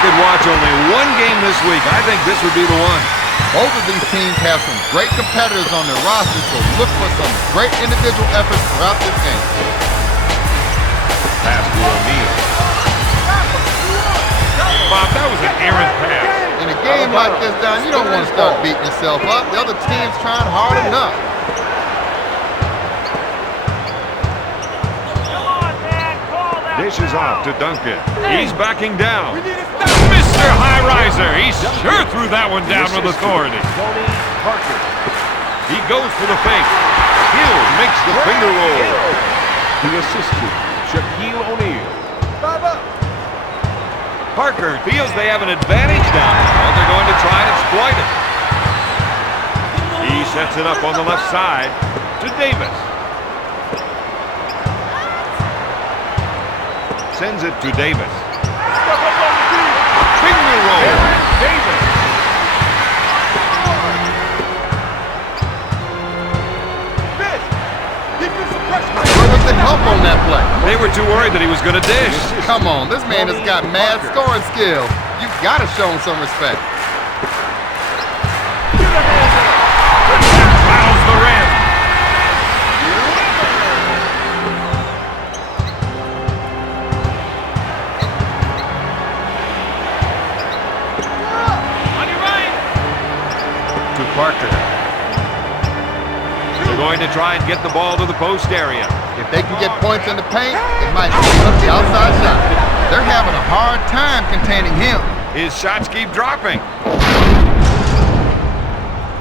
could watch only one game this week, I think this would be the one. Both of these teams have some great competitors on their roster, so look for some great individual efforts throughout this game. Pass to O'Neal. Bob, that was an errant pass. In a game like this, Don, you don't want to start beating yourself up. The other team's trying hard enough. Dishes off to Duncan. He's backing down. Mr. High Riser. He sure threw that one down with authority. He goes for the fake. Hill makes the finger roll. The assistant, Shaquille O'Neal. Parker feels they have an advantage down there. They're going to try and exploit it. He sets it up on the left side to Davis. Sends it to Davis. Finger roll. Davis. Where was the help on that play? They were too worried that he was going to dish. Come on, this man has got mad scoring skill. You've got to show him some respect. Fouls the rim. Parker. They're going to try and get the ball to the post area. If they can get points in the paint, it might open up the outside shot. They're having a hard time containing him. His shots keep dropping.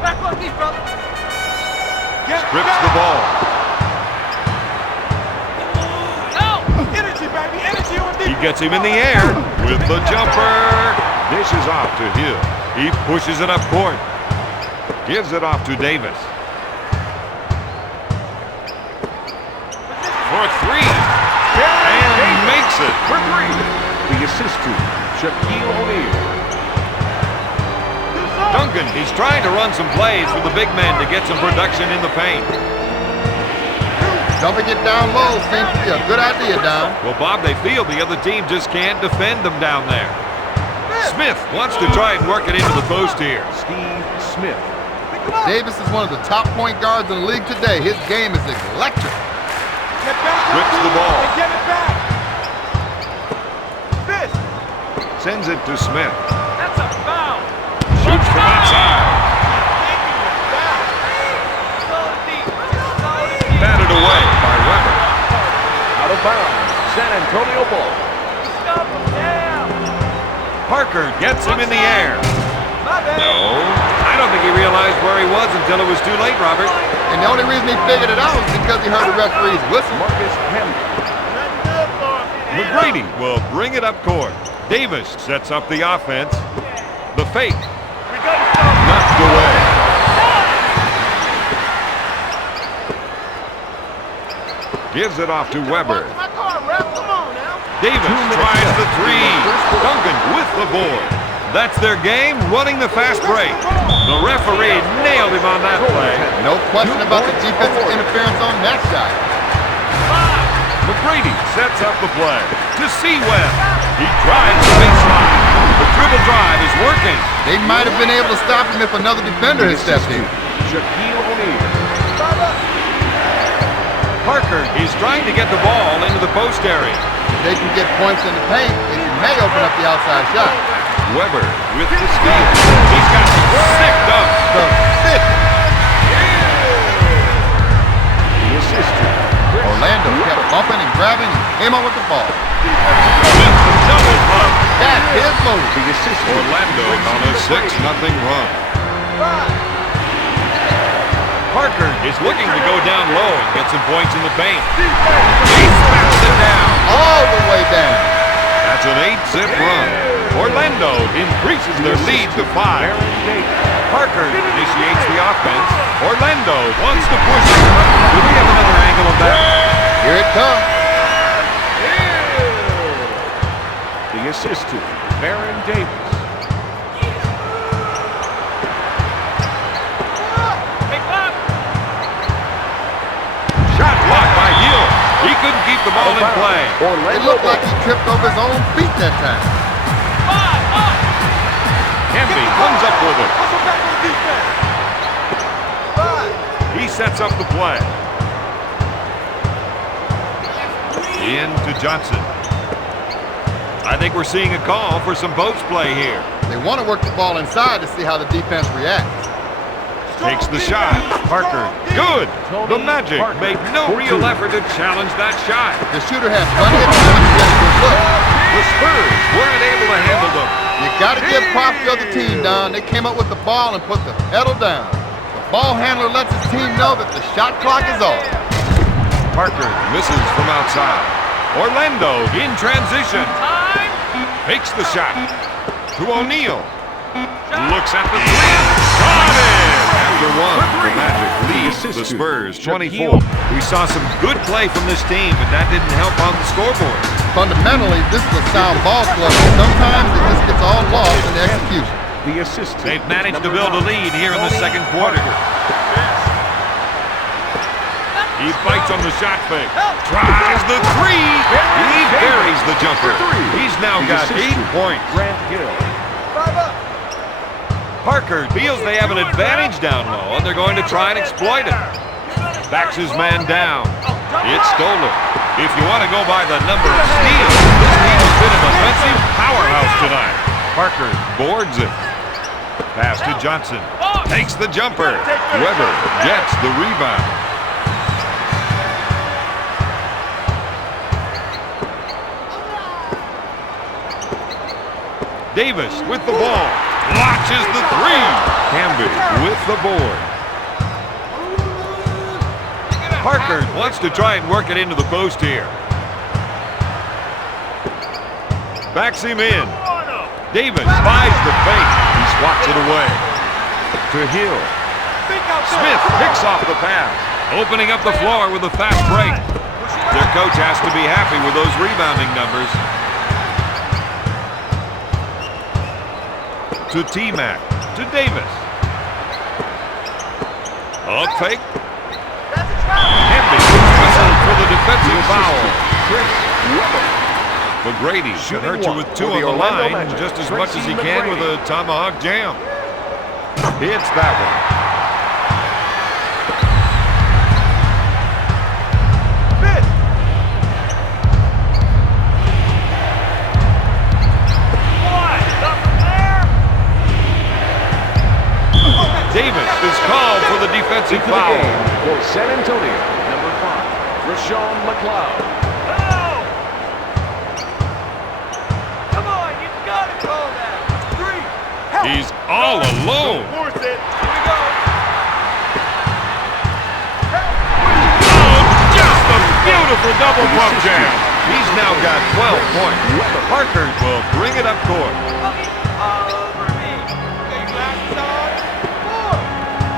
Back on these, brother. Strips the ball. Energy, baby. Energy on He gets him in the air with the jumper. Dishes off to Hill. He pushes it up court. Gives it off to Davis. For three. And makes it. For three. The assistant, Shaquille O'Neal. Duncan, he's trying to run some plays for the big man to get some production in the paint. Dumping it down low seems to be a good idea, Don. Well, Bob, they feel the other team just can't defend them down there. Smith wants to try and work it into the post here. Steve Smith. Davis is one of the top point guards in the league today. His game is electric. Whips the ball. Get it back. This. Sends it to Smith. That's a foul. Shoots from outside. Batted away by Weber. Out of bounds. San Antonio ball. Stop him down. Parker gets him in the air. My bad. No. I don't think he realized where he was until it was too late, Robert. And the only reason he figured it out was because he heard the referee's whistle. Marcus Henry. Nothing good for him. McGrady will bring it up court. Davis sets up the offense. The fake. Knocked away. Gives it off to Weber. My car, ref. Come on now. Davis tries the three. Duncan with the board. That's their game, running the fast break. The referee nailed him on that play. No question about the defensive interference on that shot. McGrady sets up the play to Webb. He drives the baseline. The dribble drive is working. They might have been able to stop him if another defender had stepped in. Shaquille O'Neal. Parker is trying to get the ball into the post area. If they can get points in the paint, it may open up the outside shot. Weber with the steal. He's got some sick dunks. The fifth. The assistant. Orlando kept bumping and grabbing and came up with the ball. With the double pump. That's his move. The assistant. Orlando on a 6-0 run. Parker is looking to go down low and get some points in the paint. He smacks it down. All the way down. That's an 8-zip run. Orlando increases their lead to 5. Parker initiates the offense. Orlando wants to push it. Do we have another angle of that? Here it comes. The assistant, Baron Davis. Shot blocked by Hill. He couldn't keep the ball in play. It looked like he tripped over his own feet that time. Hamby comes up with it. Hustle back on defense. 5. He sets up the play. In to Johnson. I think we're seeing a call for some post play here. They want to work the ball inside to see how the defense reacts. Takes the shot. Parker, good. The Magic made no real effort to challenge that shot. The shooter has plenty of time to get a good look. The Spurs weren't able to handle them. You got to give props to the other team, Don. They came up with the ball and put the pedal down. The ball handler lets his team know that the shot clock is off. Parker misses from outside. Orlando in transition. Takes the shot. To O'Neal. Looks at the three. Got it! After one, the Magic leads the Spurs 24. We saw some good play from this team, but that didn't help on the scoreboard. Fundamentally, this is a sound ball club. Sometimes it just gets all lost in the execution. The assist. They've managed to build a lead here in the second quarter. He fights on the shot fake. Tries the three. He buries the jumper. He's now got 8 points. Parker feels they have an advantage down low, and they're going to try and exploit it. Backs his man down. It's stolen. If you want to go by the number of steals, this team has been an offensive powerhouse tonight. Parker boards it. Pass to Johnson. Takes the jumper. Weber gets the rebound. Davis with the ball. Launches the three. Hamby with the board. Parker wants to try and work it into the post here. Backs him in. Davis buys the fake. He swats it away. To Hill. Smith picks off the pass. Opening up the floor with a fast break. Their coach has to be happy with those rebounding numbers. To T-Mac. To Davis. Up fake. Hamby whistled for the defensive foul. McGrady should hurt you with 2 on the line just as much as he can with a tomahawk jam. Hits that one. Davis is called for the defensive foul. For San Antonio, number 5, Rashawn McLeod. Come on, you gotta call that. 3. He's all alone. Force it. Here we go. Oh, just a beautiful double pump jam. He's now got 12 points. Parker will bring it up court. All over me. Okay, glasses on. 4.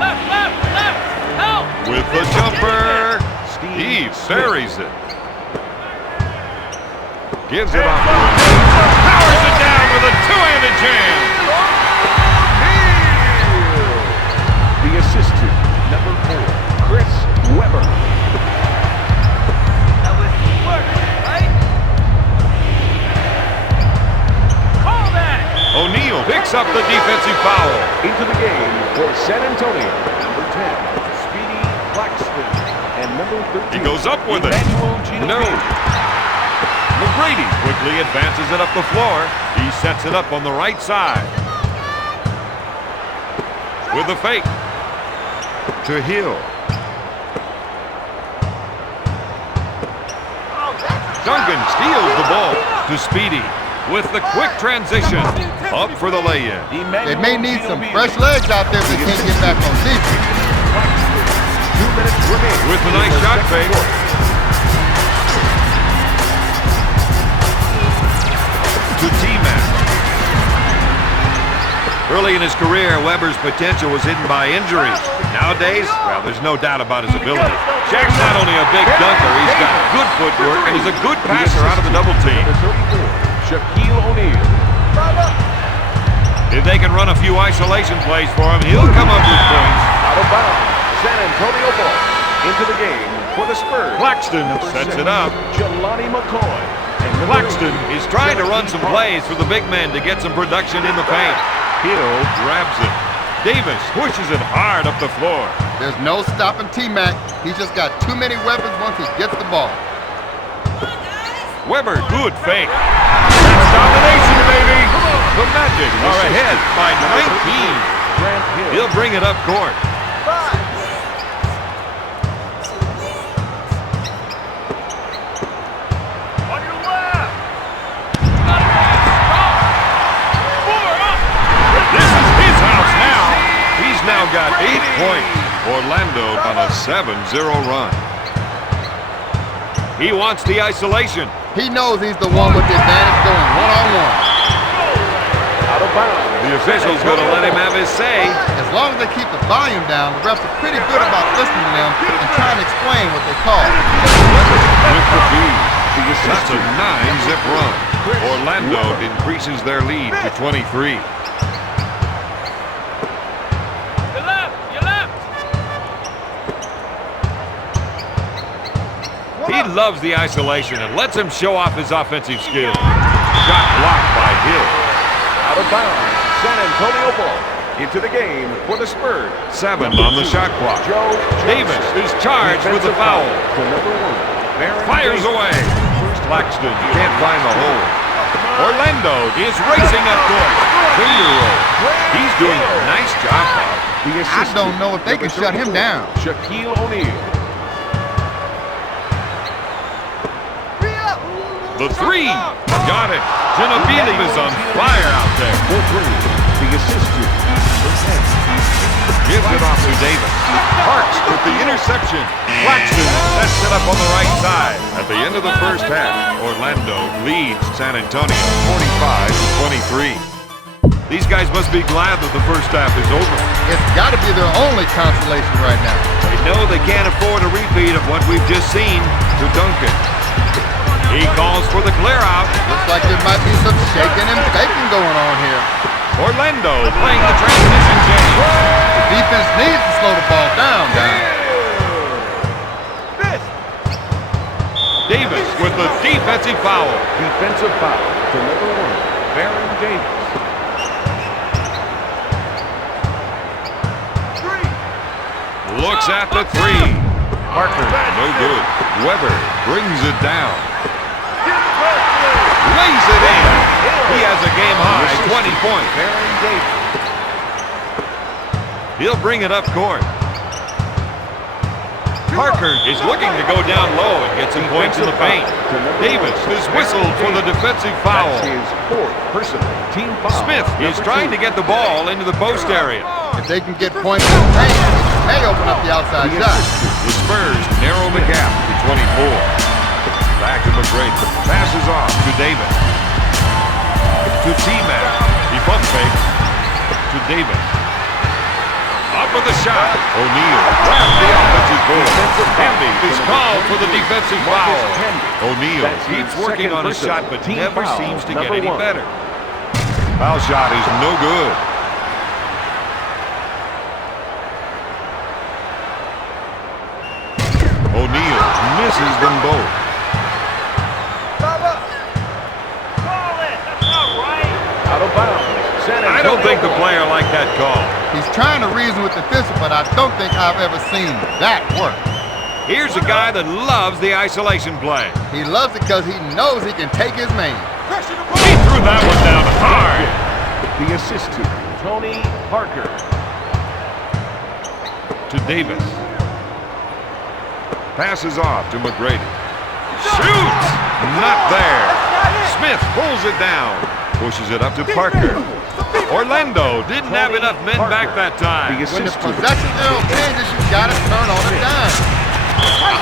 Left. Help. With the jumper, he buries it. Gives it off. Powers it down with a two-handed jam. The assist to number 4, Chris Weber. That was work, right? Call that. O'Neal picks up the defensive foul. Into the game for San Antonio, number 10, Speedy Claxton, and number 13. He goes up with it. No. McGrady quickly advances it up the floor. He sets it up on the right side. With a fake. To Hill. Duncan steals the ball to Speedy. With the quick transition. Up for the lay-in. They may need some fresh legs out there if they can't get back on defense. 2 minutes remaining. With the nice shot fake. To T-Mac. Early in his career, Weber's potential was hidden by injuries. Nowadays, well, there's no doubt about his ability. Shaq's not only a big dunker, he's got good footwork and he's a good passer out of the double team. Shaquille O'Neal. If they can run a few isolation plays for him, he'll come up with points. Out of bounds. San Antonio ball. Into the game for the Spurs. Claxton sets it up. Jelani McCoy. Claxton is trying to run some plays for the big men to get some production in the paint. Hill grabs it. Davis pushes it hard up the floor. There's no stopping T-Mac. He's just got too many weapons once he gets the ball. Weber, good fake. That's domination, baby. The Magic are ahead by 19. He'll bring it up court. On your left. This is his house now. He's now got 8 points. Orlando on a 7-0 run. He wants the isolation. He knows he's the one with the advantage going one-on-one. Out of bounds. The official's going to let him have his say. As long as they keep the volume down, the refs are pretty good about listening to them and trying to explain what they call. With the feed. That's a 9-zip run. Orlando increases their lead to 23. He loves the isolation and lets him show off his offensive skills. Shot blocked by Hill. Out of bounds. San Antonio ball. Into the game for the Spurs. 7 on the shot clock. Davis is charged with the foul. To number 1. Fires away. Claxton can't find the hole. Orlando is racing up court. Finger roll. He's doing a nice job. I don't know if they can shut him down. Shaquille O'Neal. The three. Got it. Ginobili is on fire out there. The assist to Gives it off to Davis. Parks with the interception. Claxton sets it up on the right side. At the end of the first half, Orlando leads San Antonio 45-23. These guys must be glad that the first half is over. It's got to be their only consolation right now. They know they can't afford a repeat of what we've just seen to Duncan. He calls for the clear out. Looks like there might be some shaking and baking going on here. Orlando playing the transition game. The defense needs to slow the ball down, Davis with the defensive foul. defensive foul to number 1. Baron Davis. Looks at the three. Parker, no good. Weber brings it down. Lays it in. He has a game high 20 points. Baron Davis. He'll bring it up court. Parker is looking to go down low and get some points in the paint. Davis is whistled for the defensive foul. That's his 4th personal team foul. Smith is trying to get the ball into the post area. If they can get points in the paint, it may open up the outside shot. The Spurs narrow the gap to 24. Back to McGrady. Passes off to Davis. To T-Mac. He pump fakes. To Davis. Up with the shot. O'Neal grabs the offensive board. Hamby is called for the defensive foul. O'Neal keeps working on his shot, but never seems to get any better. Foul shot is no good. O'Neal misses them both. Out of bounds. I don't think the player liked that call. He's trying to reason with the official, but I don't think I've ever seen that work. Here's a guy that loves the isolation play. He loves it because he knows he can take his man. He threw that one down hard. The assist to Tony Parker. To Davis. Passes off to McGrady. Shoots! Not there. Smith pulls it down. Pushes it up to Parker. Orlando didn't have enough men back that time. When the possession arrow changes, you gotta turn on the dime.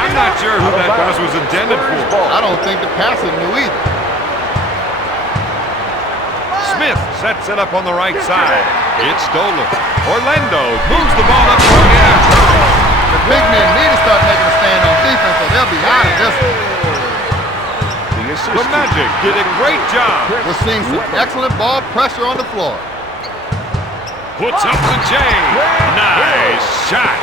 I'm not sure who that pass was intended for. I don't think the passer knew either. Smith sets it up on the right side. It's stolen. Orlando moves the ball up court in a hurry. The big men need to start making a stand on defense, or they'll be out of this one. The Magic did a great job. We're seeing some excellent ball pressure on the floor. Puts up the J. Nice shot.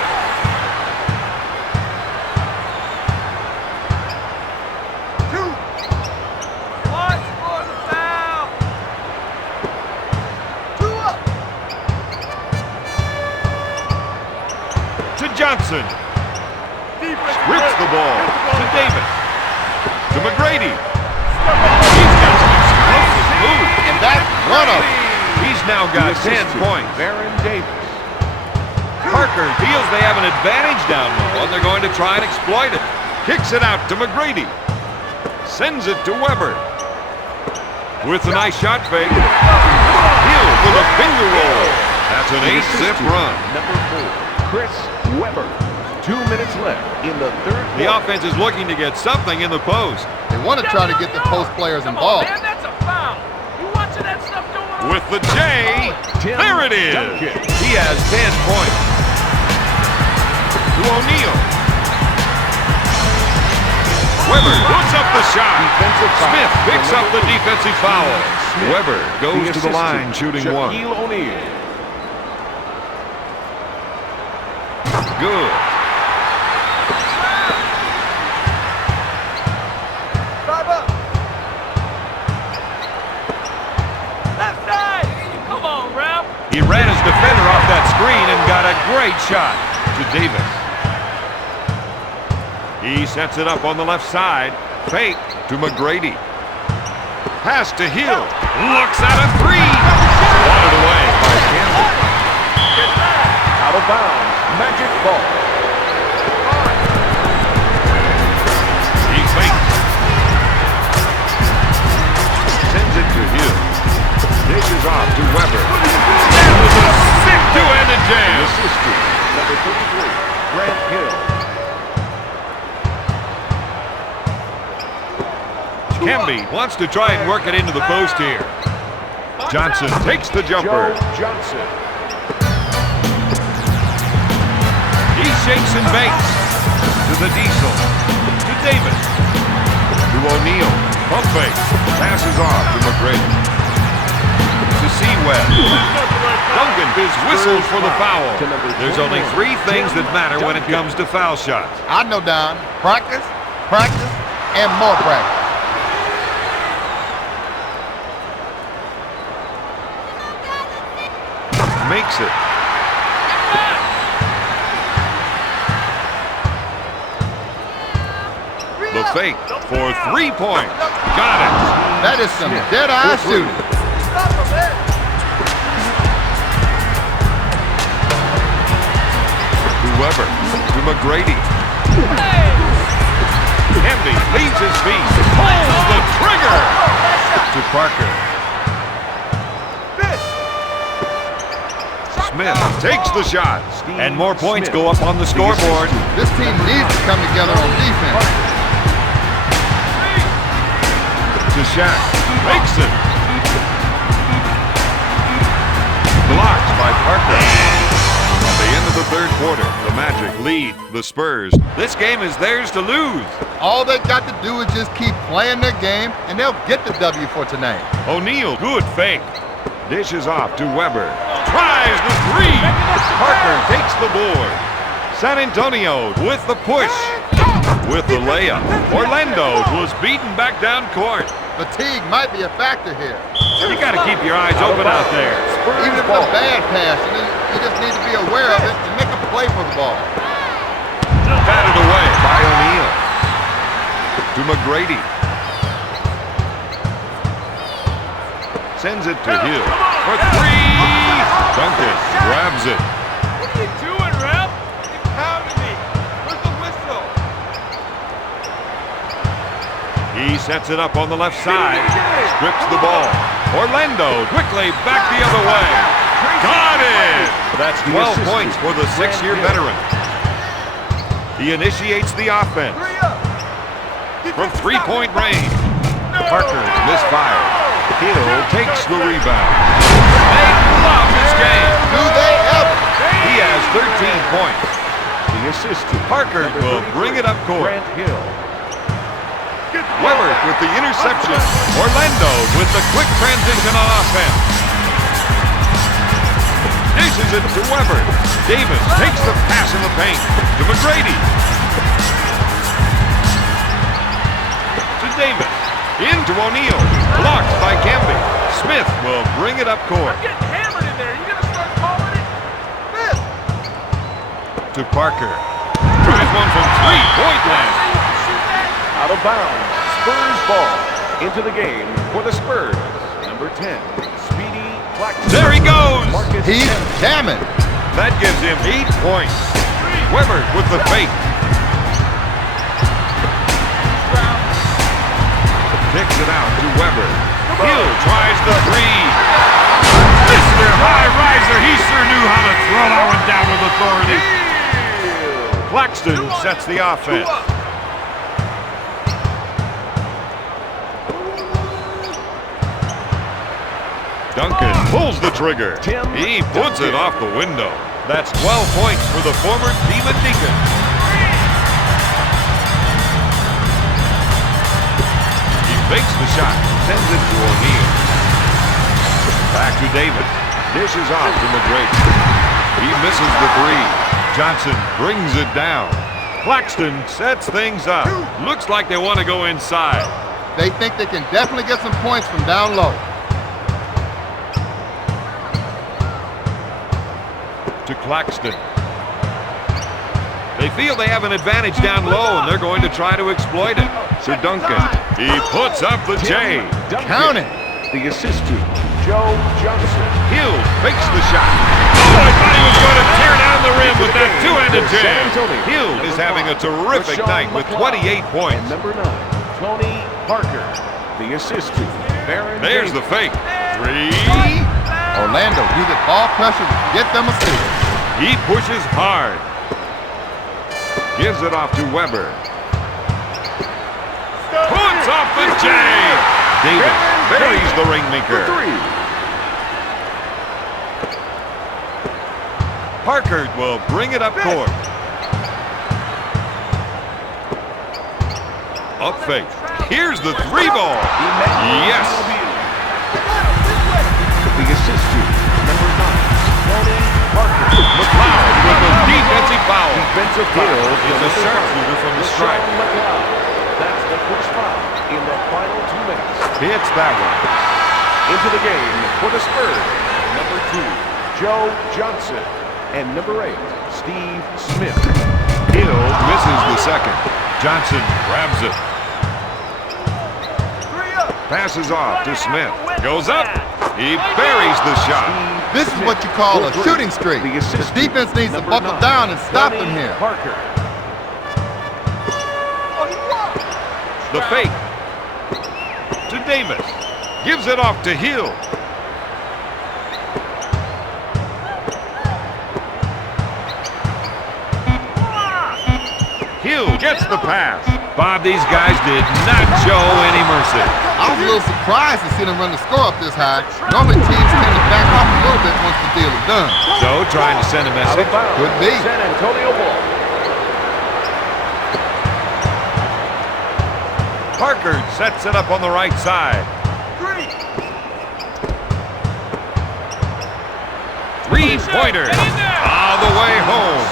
Johnson. Rips the ball to Davis. To McGrady. He's got some explosive move. And that's one of them. He's now got 10 points. Baron Davis. Parker feels they have an advantage down low, and they're going to try and exploit it. Kicks it out to McGrady. Sends it to Weber. With a nice shot fake. Hill with a finger roll. That's an 8-zip run. Number 4, Chris Weber. 2 minutes left in the third quarter. The offense is looking to get something in the post. They want to try to get the post players involved. Man, that's a foul. You watching that stuff going on? With the J, there it is. He has 10 points. To O'Neal. Weber puts up the shot. Smith picks up the defensive foul. Weber goes to the line shooting one. Good. Left side. Come on, Ralph. He ran his defender off that screen and got a great shot to Davis. He sets it up on the left side. Fake to McGrady. Pass to Hill. Looks at a three. Swatted away by Campbell. Out of bounds. Magic ball. He fakes. Sends it to Hill. Dishes off to Weber. That was a sick two-handed jam. Assistant. Number 33, Grant Hill. Camby wants to try and work it into the post here. Johnson takes the jumper. Joe Johnson. He shakes and bakes. To the Diesel. To Davis. To O'Neal. Pump fake. Passes off to McGrady. To Seawell. Duncan is whistled for the foul. There's only 3 things that matter when it comes to foul shots. I know, Don. Practice, practice, and more practice. Makes it. The fake for 3 points. Got it. That is some dead-eye shooting. To Weber. To McGrady. Camby leaves his feet. Pulls the trigger. To Parker. Smith takes the shot. And more points go up on the scoreboard. This team needs to come together on defense. To Shaq. Makes it. Blocked by Parker. At the end of the third quarter, the Magic lead the Spurs. This game is theirs to lose. All they got to do is just keep playing their game, and they'll get the W for tonight. O'Neal, good fake. Dishes off to Weber. Tries the three. Parker takes the board. San Antonio with the push. With the layup. Orlando was beaten back down court. Fatigue might be a factor here. You got to keep your eyes open out there. Even if it's a bad pass, you just need to be aware of it and make a play for the ball. Batted away by O'Neal. To McGrady. Sends it to Hill for 3. Duncan grabs it. What are you doing, Ralph? You pounded me. Where's the whistle? He sets it up on the left side. Strips the ball. Orlando quickly back the other way. Got it! That's 12 points for the 6-year veteran. He initiates the offense. From 3-point range. Parker misfires. Hill takes the rebound. They love this game. Do they ever? He has 13 points. The assistant. Parker will bring it up court. Grant Hill. Weber with the interception. Orlando with the quick transition on offense. Dishes it to Weber. Davis takes the pass in the paint to McGrady. To Davis. Into O'Neal. Blocked by Camby. Smith will bring it up court. I'm getting hammered in there. You gonna start calling it? Smith! To to Parker. Tries one from three-point land. Out of bounds. Spurs ball. Into the game for the Spurs. Number 10, Speedy Claxton. There he goes. He's jamming. That gives him 8 points. Weber with the fake. Kicks it out to Weber. Hill tries the three. Mr. High Riser, he sure knew how to throw that one down with authority. Claxton sets the offense. Duncan pulls the trigger. He puts it off the window. That's 12 points for the former Demon Deacon. He fakes the shot, sends it to O'Neal. Back to Davis. Dishes off to McGrady. He misses the three. Johnson brings it down. Claxton sets things up. Looks like they want to go inside. They think they can definitely get some points from down low. To Claxton. They feel they have an advantage down low, and they're going to try to exploit it. To Duncan. He puts up the J. Count it. The assist to Joe Johnson. Hill fakes the shot. Oh, I thought he was going to tear down the rim with that two-handed jam. Hill is having a terrific night with 28 points. And number 9, Tony Parker. The assist to Baron. There's the fake. Three. Orlando uses ball pressure to get them a steal. He pushes hard. Gives it off to Weber. Puts off the J. Davis buries the Rainmaker. Parker will bring it up court. Up fake. Here's the three ball. Yes. The assist to number 9, Tony Parker. McLeod with a defensive foul. Defensive Hill foul is a sharpshooter from the stripe. That's the first foul in the final 2 minutes. Hits that one. Into the game for the Spurs. Number 2, Joe Johnson. And number 8, Steve Smith. Hill misses the second. Johnson grabs it. Passes off to Smith. Goes up. He buries the shot. This is what you call a shooting streak. The assist The defense needs to buckle 9, down and stop them Tony here. Parker. The fake. To Davis. Gives it off to Hill. Hill gets the pass. Bob, these guys did not show any mercy. I was a little surprised to see them run the score up this high. Normally teams tend to back off a little bit once the deal is done. So trying to send a Out of message. bounds. Could be. San Antonio ball. Parker sets it up on the right side. Three-pointer. All the way home.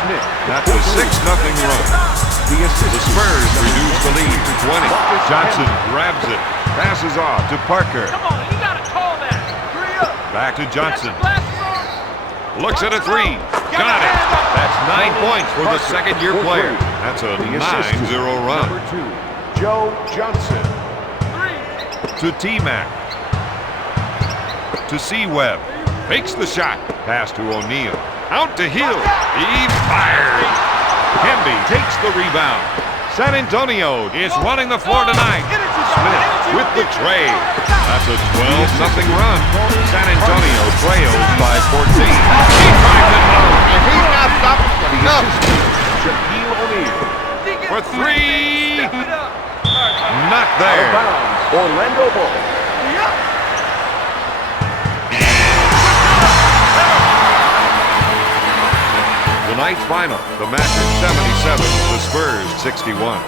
That's a 6-0 run. The assist. The Spurs reduce the lead to 20. Johnson grabs it. Passes off to Parker. Come on, you gotta call that. Hurry up. Back to Johnson. Got your glasses on? Looks at a three. Got it. That's 9 points for the second-year player. That's a The assist 9-0 run. Number 2, Joe Johnson. To T-Mac. To C-Webb. Fakes the shot. Pass to O'Neal. Out to Hill. He fires. Kemby takes the rebound. San Antonio is running the floor tonight. Smith with the trade. That's a 12-0 run. San Antonio trails by 14. He drives it home. And he's not stopping for The nothing. assist. Shaquille O'Neal. For three. Step it up. Not Out of there. bounds. Orlando ball. Tonight's final, the Magic 77, the Spurs 61.